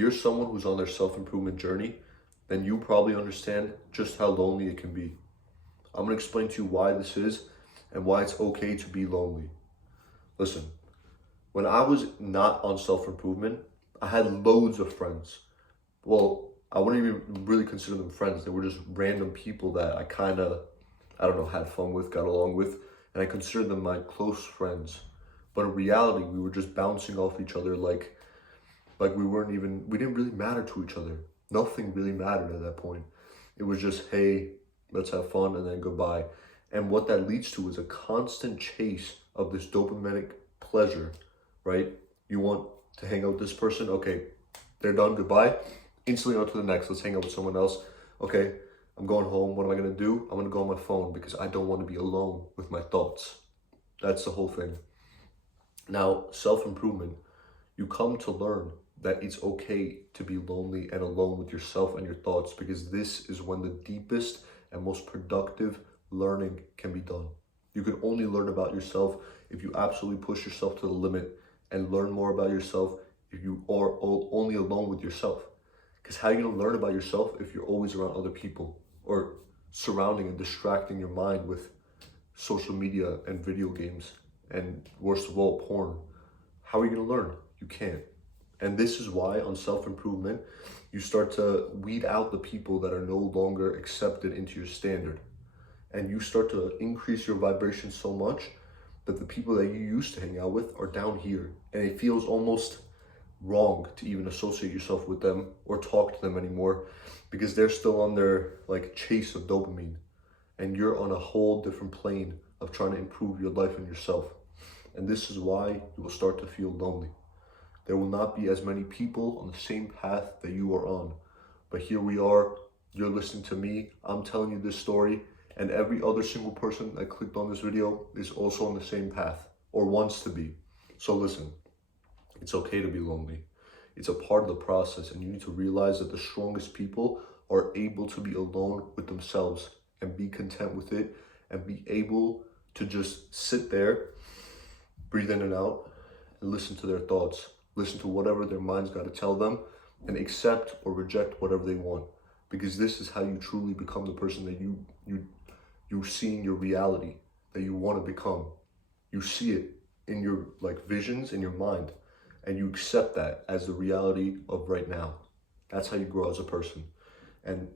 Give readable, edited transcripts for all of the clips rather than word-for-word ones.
you're someone who's on their self-improvement journey, then you probably understand just how lonely it can be. I'm going to explain to you why this is and why it's okay to be lonely. Listen, when I was not on self-improvement, I had loads of friends. Well, I wouldn't even really consider them friends. They were just random people that I don't know, had fun with, got along with, and I considered them my close friends. But in reality, we were just bouncing off each other like we didn't really matter to each other. Nothing really mattered at that point. It was just, hey, let's have fun, and then goodbye. And what that leads to is a constant chase of this dopaminic pleasure, right? You want to hang out with this person, okay, they're done, goodbye. Instantly on to the next, let's hang out with someone else. Okay, I'm going home, what am I gonna do? I'm gonna go on my phone because I don't want to be alone with my thoughts. That's the whole thing. Now, self-improvement, you come to learn that it's okay to be lonely and alone with yourself and your thoughts, because this is when the deepest and most productive learning can be done. You can only learn about yourself if you absolutely push yourself to the limit and learn more about yourself if you are only alone with yourself. Because how are you going to learn about yourself if you're always around other people or surrounding and distracting your mind with social media and video games and, worst of all, porn? How are you going to learn? You can't. And this is why on self-improvement, you start to weed out the people that are no longer accepted into your standard. And you start to increase your vibration so much that the people that you used to hang out with are down here. And it feels almost wrong to even associate yourself with them or talk to them anymore, because they're still on their chase of dopamine. And you're on a whole different plane of trying to improve your life and yourself. And this is why you will start to feel lonely. There will not be as many people on the same path that you are on. But here we are, you're listening to me, I'm telling you this story, and every other single person that clicked on this video is also on the same path, or wants to be. So listen, it's okay to be lonely. It's a part of the process, and you need to realize that the strongest people are able to be alone with themselves and be content with it and be able to just sit there, breathe in and out, and listen to their thoughts. Listen to whatever their mind's got to tell them and accept or reject whatever they want. Because this is how you truly become the person that you see in your reality, that you want to become. You see it in your visions in your mind, and you accept that as the reality of right now. That's how you grow as a person. And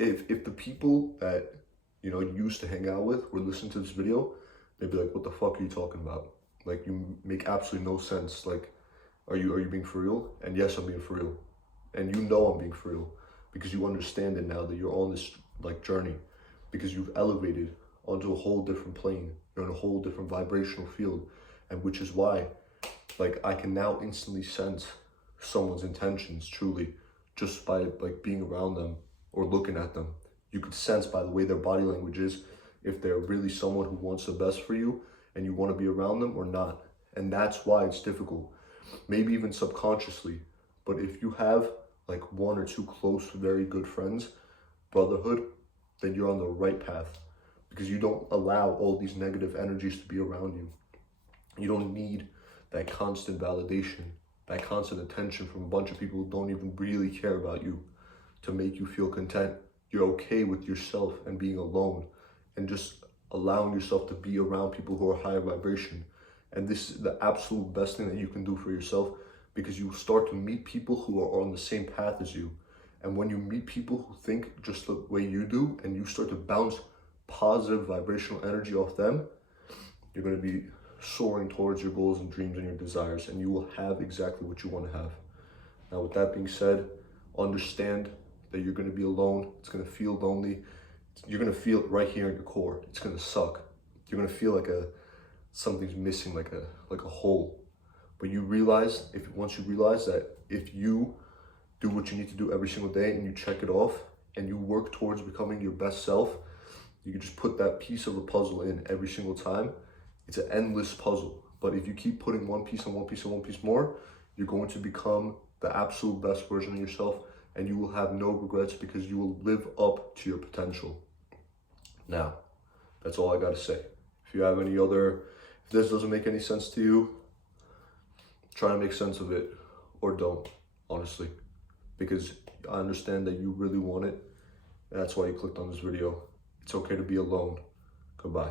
if the people that you used to hang out with were listening to this video, they'd be like, what the fuck are you talking about? You make absolutely no sense. Are you being for real? And yes, I'm being for real. And I'm being for real, because you understand it now that you're on this journey, because you've elevated onto a whole different plane. You're in a whole different vibrational field. And which is why I can now instantly sense someone's intentions truly just by being around them or looking at them. You could sense by the way their body language is if they're really someone who wants the best for you and you want to be around them or not. And that's why it's difficult, maybe even subconsciously. But if you have one or two close, very good friends, brotherhood, then you're on the right path, because you don't allow all these negative energies to be around you. You don't need that constant validation, that constant attention from a bunch of people who don't even really care about you to make you feel content. You're okay with yourself and being alone and just allowing yourself to be around people who are higher vibration. And this is the absolute best thing that you can do for yourself, because you start to meet people who are on the same path as you. And when you meet people who think just the way you do and you start to bounce positive vibrational energy off them, you're going to be soaring towards your goals and dreams and your desires, and you will have exactly what you want to have. Now, with that being said, understand that you're going to be alone. It's going to feel lonely. You're going to feel it right here in your core. It's going to suck. You're going to feel something's missing, like a hole. But once you realize that if you do what you need to do every single day and you check it off and you work towards becoming your best self, you can just put that piece of a puzzle in every single time. It's an endless puzzle. But if you keep putting one piece and one piece and one piece more, you're going to become the absolute best version of yourself, and you will have no regrets because you will live up to your potential. Now, that's all I got to say. If this doesn't make any sense to you, try to make sense of it or don't. honestly, because I understand that you really want it. And that's why you clicked on this video. It's okay to be alone. Goodbye.